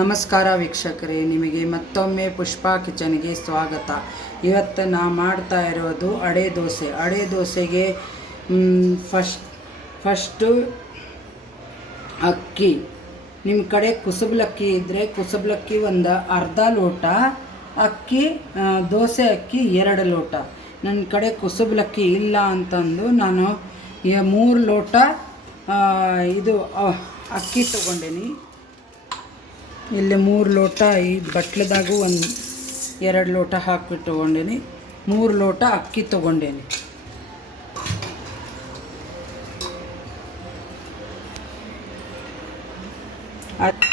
ನಮಸ್ಕಾರ ವೀಕ್ಷಕರೇ, ನಿಮಗೆ ಮತ್ತೊಮ್ಮೆ ಪುಷ್ಪಾ ಕಿಚನ್ಗೆ ಸ್ವಾಗತ. ಇವತ್ತು ನಾ ಮಾಡ್ತಾ ಇರೋದು ಅಡೆ ದೋಸೆ. ಅಡೆ ದೋಸೆಗೆ ಫಸ್ಟ್, ಫಸ್ಟು ಅಕ್ಕಿ. ನಿಮ್ಮ ಕಡೆ ಕುಸುಬ್ಲಕ್ಕಿ ಇದ್ದರೆ ಕುಸುಬ್ಲಕ್ಕಿ ಒಂದು ಅರ್ಧ ಲೋಟ, ಅಕ್ಕಿ ದೋಸೆ ಅಕ್ಕಿ ಎರಡು ಲೋಟ. ನನ್ನ ಕಡೆ ಕುಸುಬ್ಲಕ್ಕಿ ಇಲ್ಲ ಅಂತಂದು ನಾನು ಮೂರು ಲೋಟ ಇದು ಅಕ್ಕಿ ತೊಗೊಂಡೇನಿ. ಇಲ್ಲಿ ಮೂರು ಲೋಟ ಈ ಬಟ್ಲದಾಗೂ ಒಂದು ಎರಡು ಲೋಟ ಹಾಕಿಬಿಟ್ಟು ತೊಗೊಂಡೇನಿ. ಮೂರು ಲೋಟ ಅಕ್ಕಿ ತೊಗೊಂಡೇನಿ. ಅದ್-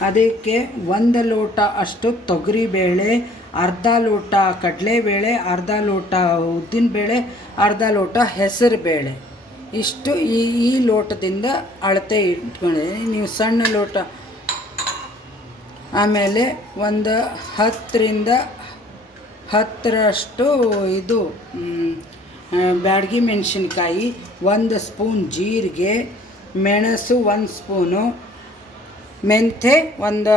ಅದಕ್ಕೆ ಒಂದು ಲೋಟ ಅಷ್ಟು ತೊಗರಿಬೇಳೆ ಅರ್ಧ ಲೋಟ ಕಡಲೆಬೇಳೆ ಅರ್ಧ ಲೋಟ ಉದ್ದಿನಬೇಳೆ ಅರ್ಧ ಲೋಟ ಹೆಸರು ಬೇಳೆ. ಇಷ್ಟು ಈ ಈ ಲೋಟದಿಂದ ಅಳತೆ ಇಟ್ಕೊಂಡಿದ್ದೀನಿ ನೀವು ಸಣ್ಣ ಲೋಟ ಆಮೇಲೆ ಒಂದು ಹತ್ತರಿಂದ ಹತ್ತರಷ್ಟು ಇದು ಬ್ಯಾಡಗಿ ಮೆಣಸಿನ್ಕಾಯಿ, ಒಂದು ಸ್ಪೂನ್ ಜೀರಿಗೆ, ಮೆಣಸು ಒಂದು ಸ್ಪೂನು ಮೆಂತೆ ಒಂದು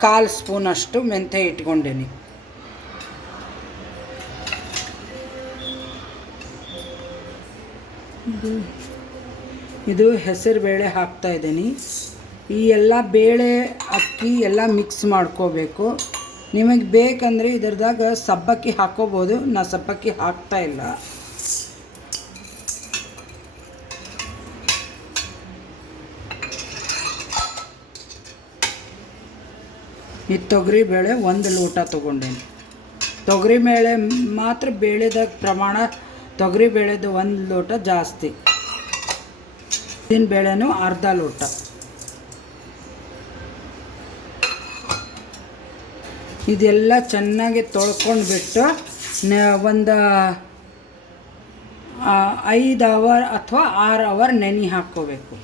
ಕಾಲು ಸ್ಪೂನಷ್ಟು ಮೆಂತೆ ಇಟ್ಕೊಂಡೀನಿ. ಇದು ಹೆಸರು ಬೇಳೆ ಹಾಕ್ತಾ ಇದ್ದೀನಿ. ಈ ಎಲ್ಲ ಬೇಳೆ, ಅಕ್ಕಿ ಎಲ್ಲ ಮಿಕ್ಸ್ ಮಾಡ್ಕೋಬೇಕು. ನಿಮಗೆ ಬೇಕಂದರೆ ಇದ್ರದಾಗ ಸಬ್ಬಕ್ಕಿ ಹಾಕೋಬೋದು, ನಾ ಸಬ್ಬಕ್ಕಿ ಹಾಕ್ತಾ ಇಲ್ಲ. ಈ ತೊಗರಿ ಬೇಳೆ ಒಂದು ಲೋಟ ತೊಗೊಂಡೇನಿ. ತೊಗರಿ ಬೇಳೆ ಮಾತ್ರ ಬೇಳೆದಾಗ ಪ್ರಮಾಣ, ತೊಗರಿ ಬೇಳೆದು ಒಂದು ಲೋಟ ಜಾಸ್ತಿ. ಉದ್ದಿನ ಬೇಳೆನೂ ಅರ್ಧ ಲೋಟ. ಇದೆಲ್ಲ ಚೆನ್ನಾಗಿ ತೊಳ್ಕೊಂಡು ಬಿಟ್ಟು ಒಂದು ಐದು ಅವರ್ ಅಥವಾ ಆರು ಅವರ್ ನೆನೆ ಹಾಕ್ಕೋಬೇಕು.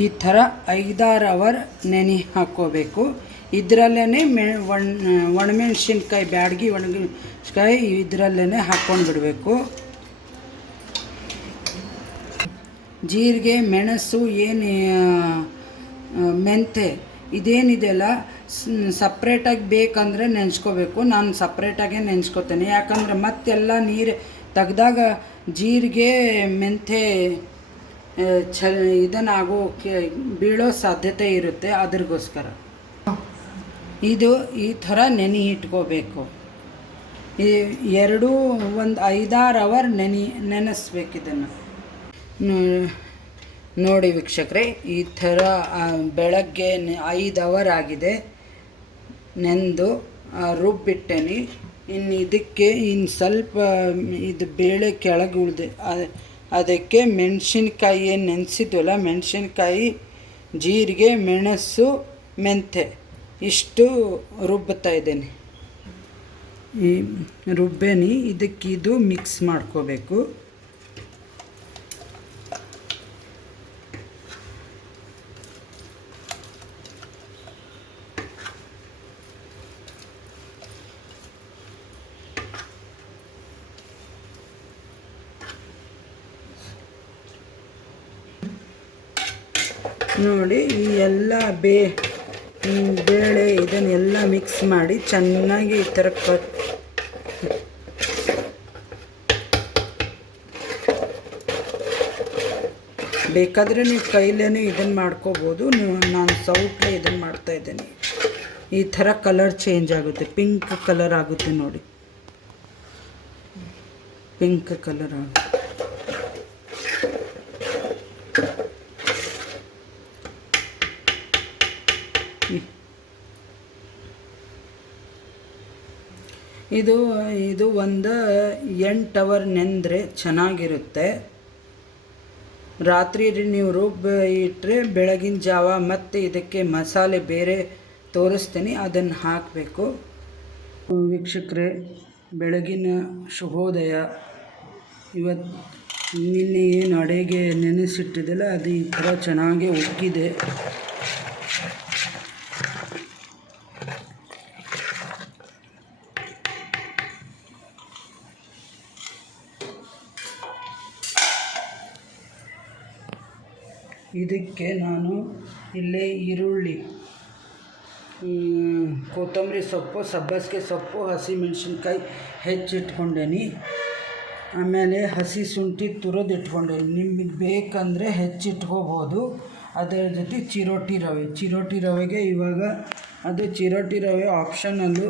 ಈ ಥರ ಐದಾರು ಅವರ್ ನೆನೆ ಹಾಕ್ಕೋಬೇಕು. ಇದರಲ್ಲೇ ಮೆ, ಒಣ, ಒಣಮೆಣ್ಸಿನ್ಕಾಯಿ, ಬ್ಯಾಡ್ಗಿ ಒಣಮೆಣ್ಸಿನ್ಕಾಯಿ ಇದರಲ್ಲೇ ಹಾಕ್ಕೊಂಡು ಬಿಡಬೇಕು ಜೀರಿಗೆ, ಮೆಣಸು, ಏನು ಮೆಂತೆ ಇದೇನಿದೆಯಲ್ಲ ಸಪ್ರೇಟಾಗಿ ಬೇಕಂದರೆ ನೆನೆಸ್ಕೋಬೇಕು. ನಾನು ಸಪ್ರೇಟಾಗೆ ನೆನೆಸ್ಕೋತೇನೆ. ಯಾಕಂದರೆ ಮತ್ತೆಲ್ಲ ನೀರು ತೆಗ್ದಾಗ ಜೀರಿಗೆ ಮೆಂತೆ ಚ ಇದನ್ನಾಗೋ ಬೀಳೋ ಸಾಧ್ಯತೆ ಇರುತ್ತೆ ಅದ್ರಿಗೋಸ್ಕರ. ಇದು ಈ ಥರ ನೆನೆ ಇಟ್ಕೋಬೇಕು. ಈ ಎರಡೂ ಒಂದು ಐದಾರು ಅವರ್ ನೆನೆ ನೆನೆಸ್ಬೇಕು ಇದನ್ನು ನೋಡಿ ವೀಕ್ಷಕರೇ, ಈ ಥರ ಬೆಳಗ್ಗೆ ಐದು ಅವರ್ ಆಗಿದೆ. ನೆಂದು ರುಬ್ಬಿಟ್ಟೇನಿ. ಇನ್ನು ಇದಕ್ಕೆ ಇನ್ನು ಸ್ವಲ್ಪ ಇದು ಬೇಳೆ ಕೆಳಗೆ ಉಳಿದೆ ಅದಕ್ಕೆ ಮೆಣಸಿನ್ಕಾಯಿ ಏನು ನೆನೆಸಿದ್ವಲ್ಲ, ಮೆಣಸಿನ್ಕಾಯಿ, ಜೀರಿಗೆ, ಮೆಣಸು ಮೆಂತೆ ಇಷ್ಟು ರುಬ್ಬುತ್ತಾ ಇದ್ದೇನೆ. ಈ, ರುಬ್ಬೇನಿ. ಇದಕ್ಕೆ ಇದು ಮಿಕ್ಸ್ ಮಾಡ್ಕೋಬೇಕು. ನೋಡಿ ಈ ಎಲ್ಲ ಬೇ ಬೇಳೆ ಇದನ್ನೆಲ್ಲ ಮಿಕ್ಸ್ ಮಾಡಿ ಚೆನ್ನಾಗಿ ಈ ಥರ ಕಟ್ ಬೇಕಾದರೆ ನೀವು ಕೈಲೇ ಇದನ್ನು ಮಾಡ್ಕೋಬೋದು. ನೀವು, ನಾನು ಸೌಟ್ಲೆ ಇದನ್ನು ಮಾಡ್ತಾ ಇದ್ದೀನಿ. ಈ ಥರ ಕಲರ್ ಚೇಂಜ್ ಆಗುತ್ತೆ. ಪಿಂಕ್ ಕಲರ್ ಆಗುತ್ತೆ ನೋಡಿ. ಪಿಂಕ್ ಕಲರ್ ಆಗುತ್ತೆ. ಇದು ಇದು ಒಂದು ಎಂಟು ಅವರ್ ನೆಂದರೆ ಚೆನ್ನಾಗಿರುತ್ತೆ. ರಾತ್ರಿ ನೀವು ರುಬ್ಬ ಇಟ್ಟರೆ ಬೆಳಗಿನ ಜಾವ ಮತ್ತು ಇದಕ್ಕೆ ಮಸಾಲೆ ಬೇರೆ ತೋರಿಸ್ತೀನಿ, ಅದನ್ನು ಹಾಕಬೇಕು. ವೀಕ್ಷಕರೇ, ಬೆಳಗಿನ ಶುಭೋದಯ. ಇವತ್ತು ನಿನ್ನೆ ಏನು ಅಡುಗೆ ನೆನೆಸಿಟ್ಟಿದ್ದೆಲ್ಲ, ಅದು ಈ ಥರ ಚೆನ್ನಾಗಿ ಉಕ್ಕಿದೆ. ಇದಕ್ಕೆ ನಾನು ಇಲ್ಲೇ ಈರುಳ್ಳಿ ಕೊತ್ತಂಬರಿ ಸೊಪ್ಪು, ಸಬ್ಬಸಿಗೆ ಸೊಪ್ಪು, ಹಸಿಮೆಣ್ಸಿನ್ಕಾಯಿ ಹೆಚ್ಚಿಟ್ಕೊಂಡೇನಿ. ಆಮೇಲೆ ಹಸಿ ಶುಂಠಿ ತುರಿದು ಇಟ್ಕೊಂಡೇನಿ ನಿಮಗೆ ಬೇಕಂದರೆ ಹೆಚ್ಚಿಟ್ಕೋಬೋದು. ಅದರ ಜೊತೆ ಚಿರೋಟಿ ರವೆ. ಚಿರೋಟಿ ರವೆಗೆ ಇವಾಗ ಅದು ಚಿರೋಟಿ ರವೆ ಆಪ್ಷನಲ್ಲು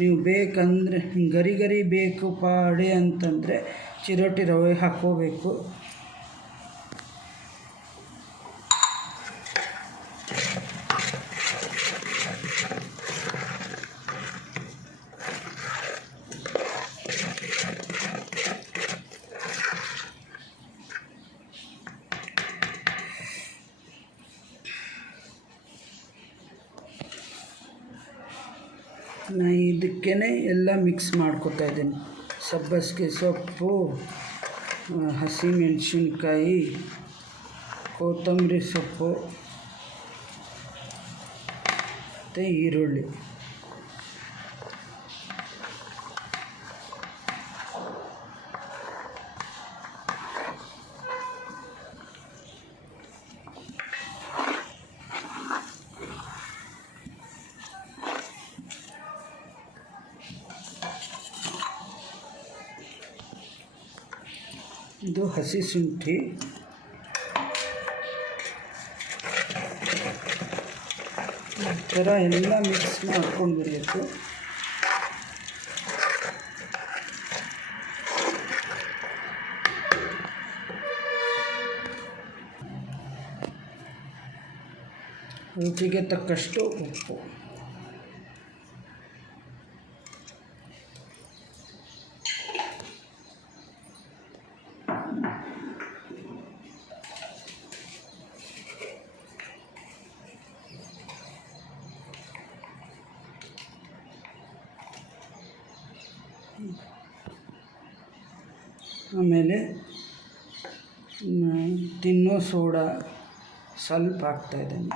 ನೀವು ಬೇಕಂದರೆ, ಗರಿ ಗರಿ ಬೇಕು ಪಾಡೆ ಅಂತಂದರೆ ಚಿರೋಟಿ ರವೆ ಹಾಕ್ಕೋಬೇಕು. ನಾ ಇದಕ್ಕೇ ಎಲ್ಲ ಮಿಕ್ಸ್ ಮಾಡ್ಕೊತಾ ಇದ್ದೀನಿ. ಸಬ್ಬಸಿಗೆ ಸೊಪ್ಪು ಹಸಿಮೆಣಸಿನ್ಕಾಯಿ ಕೊತ್ತಂಬರಿ ಸೊಪ್ಪು ಮತ್ತು ಈರುಳ್ಳಿ. ಇದು ಹಸಿ ಶುಂಠಿ. ಥರ ಎಲ್ಲ ಮಿಕ್ಸ್ ಮಾಡ್ಕೊಂಡು ಬರಬೇಕು ರುಚಿಗೆ ತಕ್ಕಷ್ಟು ಉಪ್ಪು. ಆಮೇಲೆ ತಿನ್ನೋ ಸೋಡಾ ಸ್ವಲ್ಪ ಹಾಕ್ತಾಯಿದ್ದೀನಿ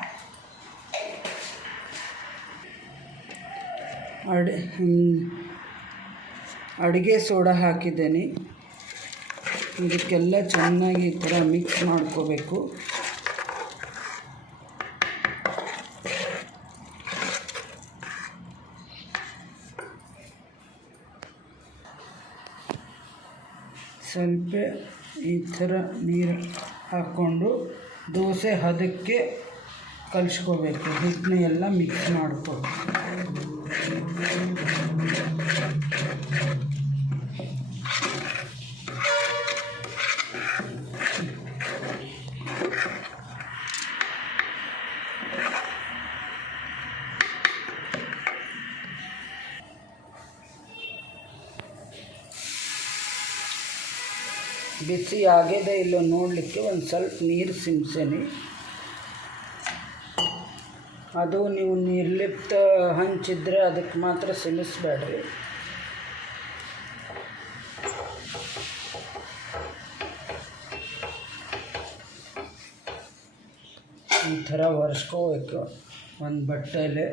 ಅಡಿ ಅಡುಗೆ ಸೋಡಾ ಹಾಕಿದ್ದೇನೆ. ಇದಕ್ಕೆಲ್ಲ ಚೆನ್ನಾಗಿ ಈ ಥರ ಮಿಕ್ಸ್ ಮಾಡ್ಕೋಬೇಕು. ಸ್ವಲ್ಪ ಈ ಥರ ನೀರು ಹಾಕ್ಕೊಂಡು ದೋಸೆ ಹದಕ್ಕೆ ಕಲಿಸ್ಕೋಬೇಕು. ಹಿಟ್ಟನ್ನ ಎಲ್ಲ ಮಿಕ್ಸ್ ಮಾಡ್ಕೋಬೇಕು ಬಿಸಿ ಆಗಿದೆ ಇಲ್ಲೋ ನೋಡಲಿಕ್ಕೆ ಒಂದು ಸ್ವಲ್ಪ ನೀರು ಸಿಂಸೇನಿ. ಅದು ನೀವು ನಿರ್ಲಿಪ್ತ ಹಂಚಿದ್ರೆ ಅದಕ್ಕೆ ಮಾತ್ರ ಸಿಮಿಸ್ಬೇಡ್ರಿ ಈ ಥರ ಒರೆಸ್ಕೋಬೇಕು ಒಂದು ಬಟ್ಟೆಯಲ್ಲಿ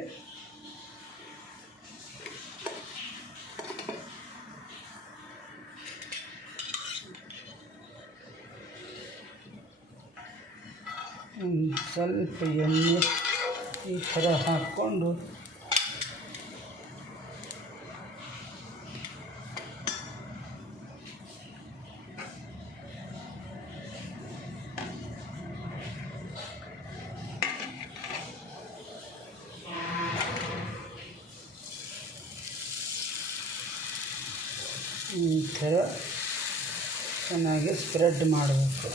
ಸ್ವಲ್ಪ ಎಣ್ಣೆ ಈ ಥರ ಹಾಕ್ಕೊಂಡು ಈ ಥರ ಚೆನ್ನಾಗಿ ಸ್ಪ್ರೆಡ್ ಮಾಡಬೇಕು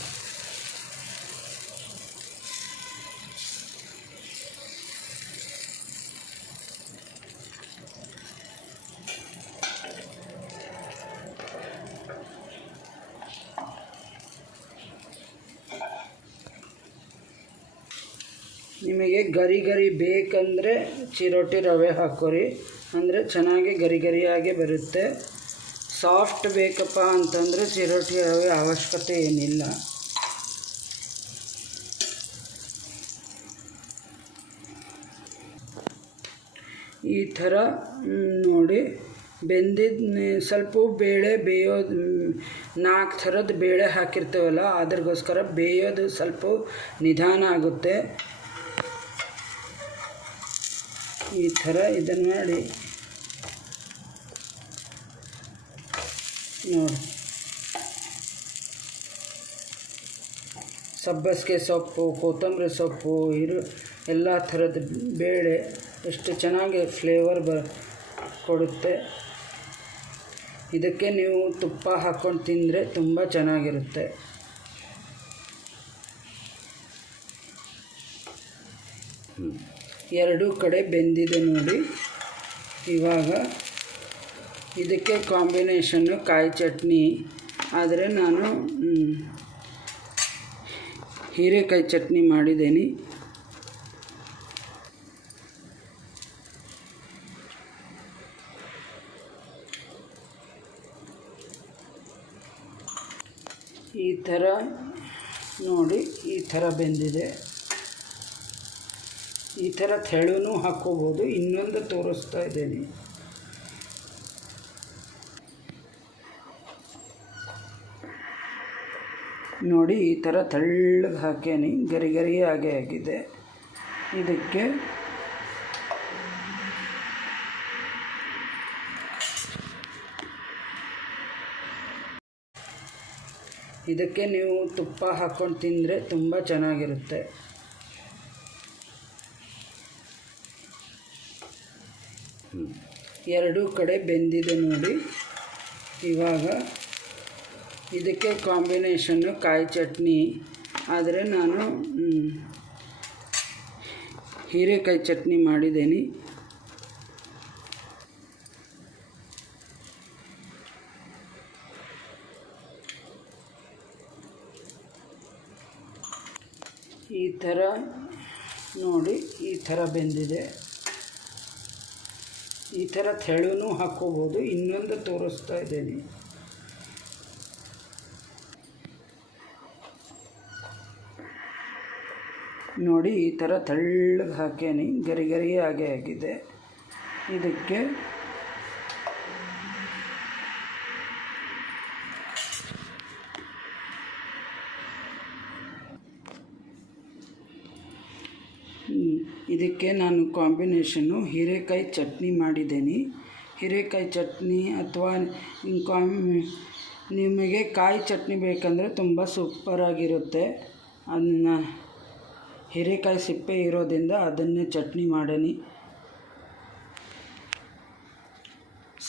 ನಿಮಗೆ ಗರಿ ಗರಿ ಬೇಕಂದರೆ ಚಿರೋಟಿ ರವೆ ಹಾಕೋರಿ. ಅಂದರೆ ಚೆನ್ನಾಗಿ ಗರಿ ಗರಿಯಾಗಿ ಬರುತ್ತೆ. ಸಾಫ್ಟ್ ಬೇಕಪ್ಪ ಅಂತಂದರೆ ಚಿರೋಟಿ ರವೆ ಅವಶ್ಯಕತೆ ಏನಿಲ್ಲ. ಈ ಥರ ನೋಡಿ. ಬೆಂದಿದ್ದ ಸ್ವಲ್ಪ ಬೇಳೆ ಬೇಯೋದು ನಾಲ್ಕು ಥರದ ಬೇಳೆ ಹಾಕಿರ್ತೇವಲ್ಲ, ಅದ್ರಗೋಸ್ಕರ ಬೇಯೋದು ಸ್ವಲ್ಪ ನಿಧಾನ ಆಗುತ್ತೆ. ಈ ಥರ ಇದನ್ನು ಮಾಡಿ ನೋಡಿ. ಸಬ್ಬಸಿಗೆ ಸೊಪ್ಪು, ಕೊತ್ತಂಬರಿ ಸೊಪ್ಪು, ಇರು, ಎಲ್ಲ ಥರದ ಬೇಳೆ, ಎಷ್ಟು ಚೆನ್ನಾಗಿ ಫ್ಲೇವರ್ ಬ, ಕೊಡುತ್ತೆ. ಇದಕ್ಕೆ ನೀವು ತುಪ್ಪ ಹಾಕ್ಕೊಂಡು ತಿಂದರೆ ತುಂಬ ಚೆನ್ನಾಗಿರುತ್ತೆ. ಎರಡೂ ಕಡೆ ಬೆಂದಿದೆ ನೋಡಿ. ಇವಾಗ ಇದಕ್ಕೆ ಕಾಂಬಿನೇಷನ್ನು ಕಾಯಿ ಚಟ್ನಿ. ಆದರೆ ನಾನು ಹೀರೆಕಾಯಿ ಚಟ್ನಿ ಮಾಡಿದ್ದೀನಿ. ಈ ಥರ ನೋಡಿ, ಈ ಥರ ಬೆಂದಿದೆ. ಈ ಥರ ತೆಳುನೂ ಹಾಕ್ಕೋಬೋದು ಇನ್ನೊಂದು ತೋರಿಸ್ತಾ ಇದ್ದೀನಿ. ನೋಡಿ, ಈ ಥರ ತೆಳ್ಳಗೆ ಹಾಕೇನಿ. ಗರಿ ಗರಿಯಾಗಿ ಆಗಿದೆ. ಇದಕ್ಕೆ ಇದಕ್ಕೆ ನೀವು ತುಪ್ಪ ಹಾಕ್ಕೊಂಡು ತಿಂದರೆ ತುಂಬ ಚೆನ್ನಾಗಿರುತ್ತೆ. ಎರಡೂ ಕಡೆ ಬೆಂದಿದೆ ನೋಡಿ. ಇವಾಗ ಇದಕ್ಕೆ ಕಾಂಬಿನೇಷನ್ನು ಕಾಯಿ ಚಟ್ನಿ. ಆದರೆ ನಾನು ಹೀರೆಕಾಯಿ ಚಟ್ನಿ ಮಾಡಿದ್ದೀನಿ. ಈ ಥರ ನೋಡಿ, ಈ ಥರ ಬೆಂದಿದೆ. ಈ ಥರ ತೆಳುನೂ ಹಾಕ್ಕೋಬೋದು. ಇನ್ನೊಂದು ತೋರಿಸ್ತಾ ಇದ್ದೀನಿ. ನೋಡಿ, ಈ ಥರ ತೆಳ್ಳಗೆ ಹಾಕೇನಿ. ಗರಿ ಗರಿಯಾಗಿ ಆಗಿದೆ. ಇದಕ್ಕೆ ಇದಕ್ಕೆ ನಾನು ಕಾಂಬಿನೇಷನ್ನು ಹೀರೆಕಾಯಿ ಚಟ್ನಿ ಮಾಡಿದ್ದೀನಿ. ಹೀರೆಕಾಯಿ ಚಟ್ನಿ ಅಥವಾ ನಿಮಗೆ ಕಾಯಿ ಚಟ್ನಿ ಬೇಕಂದರೆ ತುಂಬ ಸೂಪರಾಗಿರುತ್ತೆ ಅದನ್ನ ಹೀರೆಕಾಯಿ ಸಿಪ್ಪೆ ಇರೋದ್ರಿಂದ ಅದನ್ನೇ ಚಟ್ನಿ ಮಾಡೀನಿ.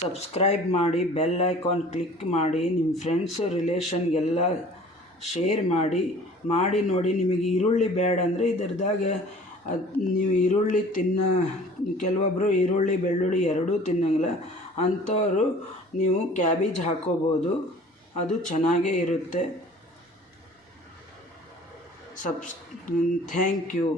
ಸಬ್ಸ್ಕ್ರೈಬ್ ಮಾಡಿ, ಬೆಲ್ ಐಕಾನ್ ಕ್ಲಿಕ್ ಮಾಡಿ ನಿಮ್ಮ ಫ್ರೆಂಡ್ಸ್ ರಿಲೇಷನ್ಗೆಲ್ಲ ಶೇರ್ ಮಾಡಿ. ಮಾಡಿ ನೋಡಿ ನಿಮಗೆ ಈರುಳ್ಳಿ ಬೇಡ ಅಂದರೆ ಇದರದಾಗ ಅದು ನೀವು ಈರುಳ್ಳಿ ತಿನ್ನ ಕೆಲವೊಬ್ಬರು ಈರುಳ್ಳಿ, ಬೆಳ್ಳುಳ್ಳಿ ಎರಡೂ ತಿನ್ನೋಂಗಿಲ್ಲ. ಅಂಥವರು ನೀವು ಕ್ಯಾಬೇಜ್ ಹಾಕ್ಕೋಬೋದು ಅದು ಚೆನ್ನಾಗೇ ಇರುತ್ತೆ. ಸಬ್ಸ್ ಥ್ಯಾಂಕ್ ಯು.